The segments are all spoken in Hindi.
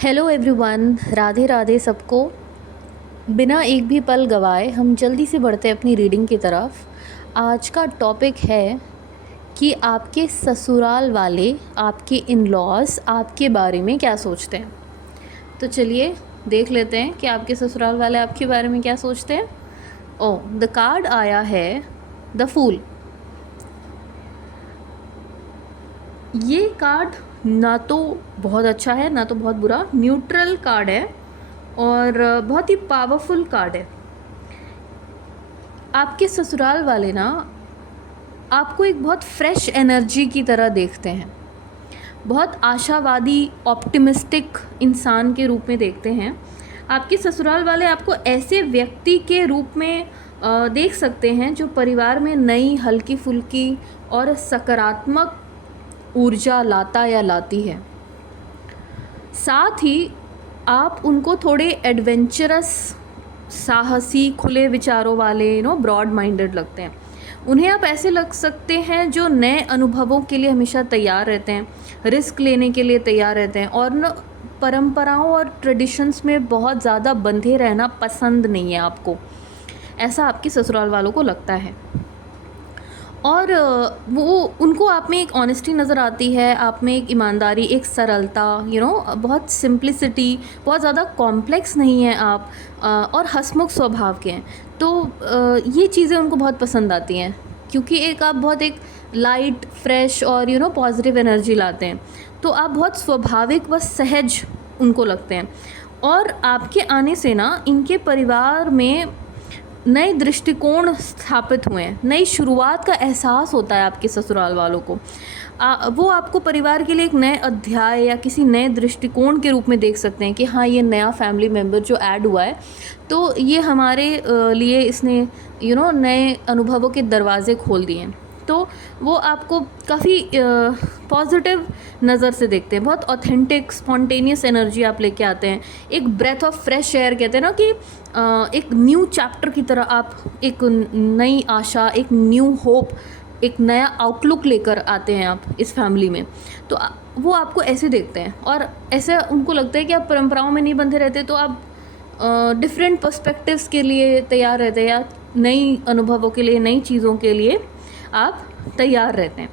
हेलो एवरीवन, राधे राधे सबको। बिना एक भी पल गवाए हम जल्दी से बढ़ते हैं अपनी रीडिंग की तरफ। आज का टॉपिक है कि आपके ससुराल वाले, आपके इन लॉज आपके बारे में क्या सोचते हैं। तो चलिए देख लेते हैं कि आपके ससुराल वाले आपके बारे में क्या सोचते हैं। ओह, द कार्ड आया है द फूल। ये कार्ड ना तो बहुत अच्छा है ना तो बहुत बुरा, न्यूट्रल कार्ड है और बहुत ही पावरफुल कार्ड है। आपके ससुराल वाले ना आपको एक बहुत फ्रेश एनर्जी की तरह देखते हैं, बहुत आशावादी ऑप्टिमिस्टिक इंसान के रूप में देखते हैं। आपके ससुराल वाले आपको ऐसे व्यक्ति के रूप में देख सकते हैं जो परिवार में नई हल्की फुल्की और सकारात्मक ऊर्जा लाता या लाती है। साथ ही आप उनको थोड़े एडवेंचरस, साहसी, खुले विचारों वाले, ब्रॉड माइंडेड लगते हैं। उन्हें आप ऐसे लग सकते हैं जो नए अनुभवों के लिए हमेशा तैयार रहते हैं, रिस्क लेने के लिए तैयार रहते हैं और परंपराओं और ट्रेडिशंस में बहुत ज़्यादा बंधे रहना पसंद नहीं है आपको। ऐसा आपके ससुराल वालों को लगता है। और वो उनको आप में एक ऑनेस्टी नज़र आती है, आप में एक ईमानदारी, एक सरलता, बहुत सिंप्लिसिटी, बहुत ज़्यादा कॉम्प्लेक्स नहीं है आप, और हंसमुख स्वभाव के हैं। तो ये चीज़ें उनको बहुत पसंद आती हैं क्योंकि आप बहुत एक लाइट, फ्रेश और पॉजिटिव एनर्जी लाते हैं। तो आप बहुत स्वाभाविक व सहज उनको लगते हैं। और आपके आने से ना इनके परिवार में नए दृष्टिकोण स्थापित हुए हैं, नई शुरुआत का एहसास होता है आपके ससुराल वालों को। वो आपको परिवार के लिए एक नए अध्याय या किसी नए दृष्टिकोण के रूप में देख सकते हैं कि हाँ, ये नया फैमिली मेम्बर जो ऐड हुआ है तो ये हमारे लिए इसने नए अनुभवों के दरवाज़े खोल दिए हैं। तो वो आपको काफ़ी पॉजिटिव नज़र से देखते हैं, बहुत ऑथेंटिक स्पॉन्टेनियस एनर्जी आप लेके आते हैं। एक ब्रेथ ऑफ फ्रेश एयर कहते हैं ना कि एक न्यू चैप्टर की तरह आप एक नई आशा, एक न्यू होप, एक नया आउटलुक लेकर आते हैं आप इस फैमिली में। तो वो आपको ऐसे देखते हैं और ऐसे उनको लगता है कि आप परंपराओं में नहीं बंधे रहते, तो आप डिफरेंट पर्सपेक्टिव्स के लिए तैयार रहते हैं या नई अनुभवों के लिए, नई चीज़ों के लिए आप तैयार रहते हैं।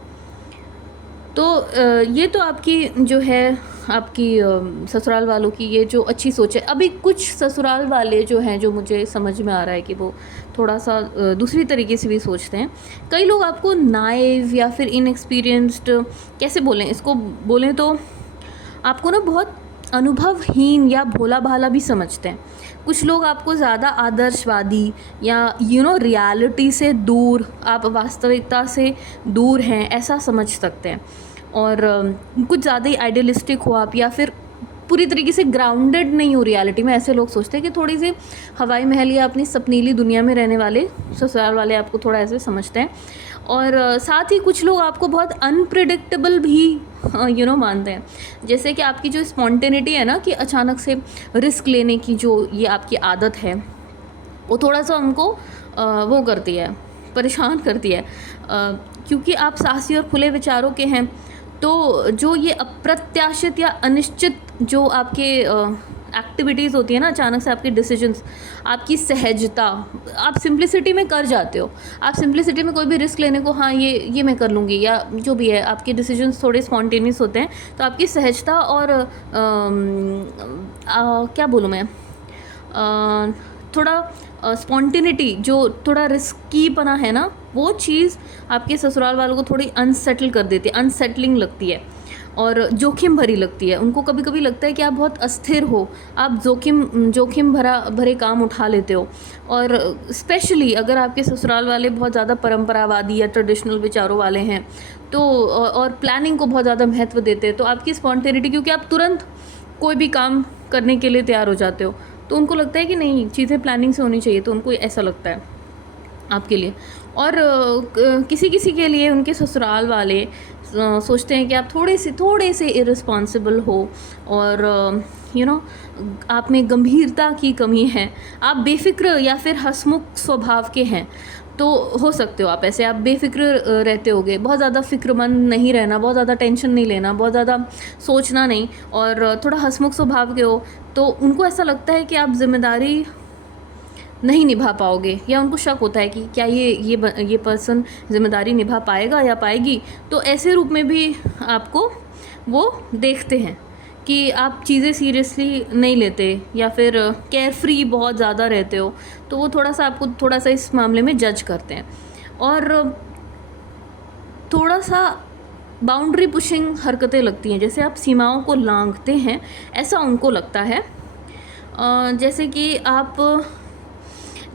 तो ये तो आपकी जो है आपकी ससुराल वालों की ये जो अच्छी सोच है। अभी कुछ ससुराल वाले जो हैं, जो मुझे समझ में आ रहा है कि वो थोड़ा सा दूसरी तरीके से भी सोचते हैं। कई लोग आपको नाइव या फिर इनएक्सपीरियंस्ड, कैसे बोलें इसको, बोलें तो आपको ना बहुत अनुभवहीन या भोला भाला भी समझते हैं। कुछ लोग आपको ज़्यादा आदर्शवादी या रियलिटी से दूर, आप वास्तविकता से दूर हैं, ऐसा समझ सकते हैं। और कुछ ज़्यादा ही आइडियलिस्टिक हो आप, या फिर पूरी तरीके से ग्राउंडेड नहीं हो रियलिटी में। ऐसे लोग सोचते हैं कि थोड़ी सी हवाई महल या अपनी सपनीली दुनिया में रहने वाले ससुराल वाले आपको थोड़ा ऐसे समझते हैं। और साथ ही कुछ लोग आपको बहुत अनप्रिडिक्टेबल भी मानते हैं। जैसे कि आपकी जो स्पॉन्टेनिटी है ना, कि अचानक से रिस्क लेने की जो ये आपकी आदत है, वो थोड़ा सा हमको वो करती है, परेशान करती है। क्योंकि आप साहसी और खुले विचारों के हैं, तो जो ये अप्रत्याशित या अनिश्चित जो आपके एक्टिविटीज़ होती है ना, अचानक से आपके डिसीजंस, आपकी सहजता, आप सिंप्लिसिटी में कर जाते हो। आप सिंप्लिसिटी में कोई भी रिस्क लेने को, हाँ ये मैं कर लूँगी, या जो भी है, आपके डिसीजंस थोड़े स्पॉन्टेनियस होते हैं। तो आपकी सहजता और क्या बोलूँ मैं, थोड़ा स्पॉन्टेनिटी, जो थोड़ा रिस्की पना है ना, वो चीज़ आपके ससुराल वालों को थोड़ी अनसेटल कर देती है, अनसेटलिंग लगती है और जोखिम भरी लगती है। उनको कभी कभी लगता है कि आप बहुत अस्थिर हो, आप जोखिम भरे काम उठा लेते हो। और स्पेशली अगर आपके ससुराल वाले बहुत ज़्यादा परंपरावादी या ट्रेडिशनल विचारों वाले हैं, तो और प्लानिंग को बहुत ज़्यादा महत्व देते हैं, तो आपकी स्पॉन्टेनिटी, क्योंकि आप तुरंत कोई भी काम करने के लिए तैयार हो जाते हो, तो उनको लगता है कि नहीं, चीज़ें प्लानिंग से होनी चाहिए। तो उनको ऐसा लगता है आपके लिए। और किसी किसी के लिए उनके ससुराल वाले सोचते हैं कि आप थोड़े से इररिस्पॉन्सिबल हो और आप में गंभीरता की कमी है, आप बेफिक्र या फिर हंसमुख स्वभाव के हैं। तो हो सकते हो आप ऐसे, आप बेफ़िक्र रहते होगे, बहुत ज़्यादा फ़िक्रमंद नहीं रहना, बहुत ज़्यादा टेंशन नहीं लेना, बहुत ज़्यादा सोचना नहीं, और थोड़ा हँसमुख स्वभाव के हो, तो उनको ऐसा लगता है कि आप ज़िम्मेदारी नहीं निभा पाओगे, या उनको शक होता है कि क्या ये पर्सन ज़िम्मेदारी निभा पाएगा या पाएगी। तो ऐसे रूप में भी आपको वो देखते हैं कि आप चीज़ें सीरियसली नहीं लेते, या फिर केयर फ्री बहुत ज़्यादा रहते हो, तो वो थोड़ा सा आपको थोड़ा सा इस मामले में जज करते हैं। और थोड़ा सा बाउंड्री पुशिंग हरकतें लगती हैं, जैसे आप सीमाओं को लांघते हैं, ऐसा उनको लगता है।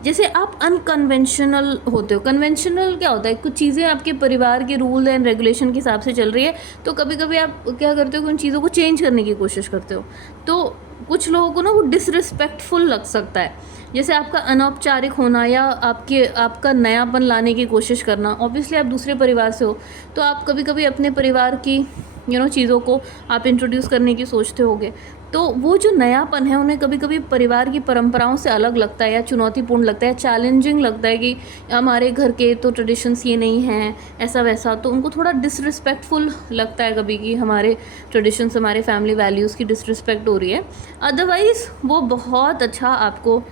जैसे आप अनकन्वेंशनल होते हो। कन्वेंशनल क्या होता है, कुछ चीज़ें आपके परिवार के रूल एंड रेगुलेशन के हिसाब से चल रही है, तो कभी कभी आप क्या करते हो कि उन चीज़ों को चेंज करने की कोशिश करते हो। तो कुछ लोगों को ना वो डिसरिस्पेक्टफुल लग सकता है, जैसे आपका अनौपचारिक होना या आपका नयापन लाने की कोशिश करना। ऑब्वियसली आप दूसरे परिवार से हो, तो आप कभी कभी अपने परिवार की चीज़ों को आप इंट्रोड्यूस करने की सोचते होगे, तो वो जो नयापन है उन्हें कभी कभी परिवार की परंपराओं से अलग लगता है, या चुनौतीपूर्ण लगता है, चैलेंजिंग लगता है कि हमारे घर के तो ट्रेडिशंस ये नहीं हैं, ऐसा वैसा। तो उनको थोड़ा डिसरिस्पेक्टफुल लगता है कभी कि हमारे ट्रेडिशंस, हमारे फैमिली वैल्यूज़ की डिसरिस्पेक्ट हो रही है। अदरवाइज़ वो बहुत अच्छा आपको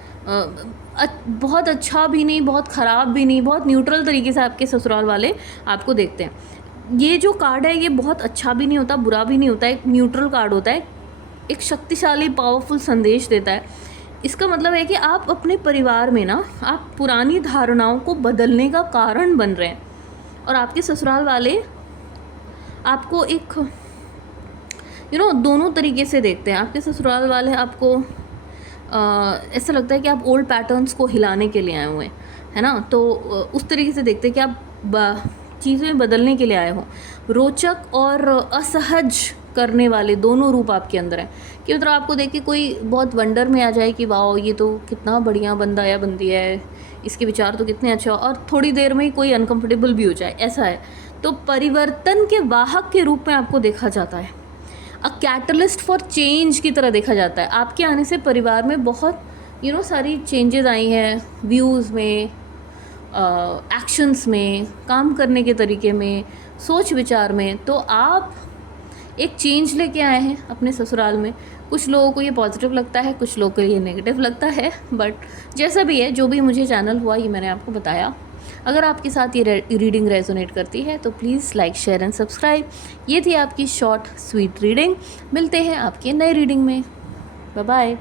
बहुत अच्छा भी नहीं, बहुत ख़राब भी नहीं, बहुत न्यूट्रल तरीके से आपके ससुराल वाले आपको देखते हैं। ये जो कार्ड है ये बहुत अच्छा भी नहीं होता, बुरा भी नहीं होता, एक न्यूट्रल कार्ड होता है, एक शक्तिशाली पावरफुल संदेश देता है। इसका मतलब है कि आप अपने परिवार में ना, आप पुरानी धारणाओं को बदलने का कारण बन रहे हैं, और आपके ससुराल वाले आपको एक दोनों तरीके से देखते हैं। आपके ससुराल वाले आपको ऐसा लगता है कि आप ओल्ड पैटर्न्स को हिलाने के लिए आए हुए हैं, है ना। तो उस तरीके से देखते हैं कि आप चीज़ें बदलने के लिए आए हो। रोचक और असहज करने वाले दोनों रूप आपके अंदर हैं, कि मतलब आपको देख के कोई बहुत वंडर में आ जाए कि वाओ ये तो कितना बढ़िया बंदा या बंदी है, इसके विचार तो कितने अच्छे, और थोड़ी देर में ही कोई अनकंफर्टेबल भी हो जाए, ऐसा है। तो परिवर्तन के वाहक के रूप में आपको देखा जाता है, अ कैटलिस्ट फॉर चेंज की तरह देखा जाता है। आपके आने से परिवार में बहुत सारी चेंजेस आई हैं, व्यूज़ में, एक्शंस में, काम करने के तरीके में, सोच विचार में। तो आप एक चेंज लेके आए हैं अपने ससुराल में। कुछ लोगों को ये पॉजिटिव लगता है, कुछ लोगों को ये नेगेटिव लगता है, बट जैसा भी है, जो भी मुझे चैनल हुआ ये मैंने आपको बताया। अगर आपके साथ ये रीडिंग रेजोनेट करती है तो please like, share and subscribe. ये थी आपकी शॉर्ट स्वीट रीडिंग। मिलते हैं आपके नए रीडिंग में। Bye bye.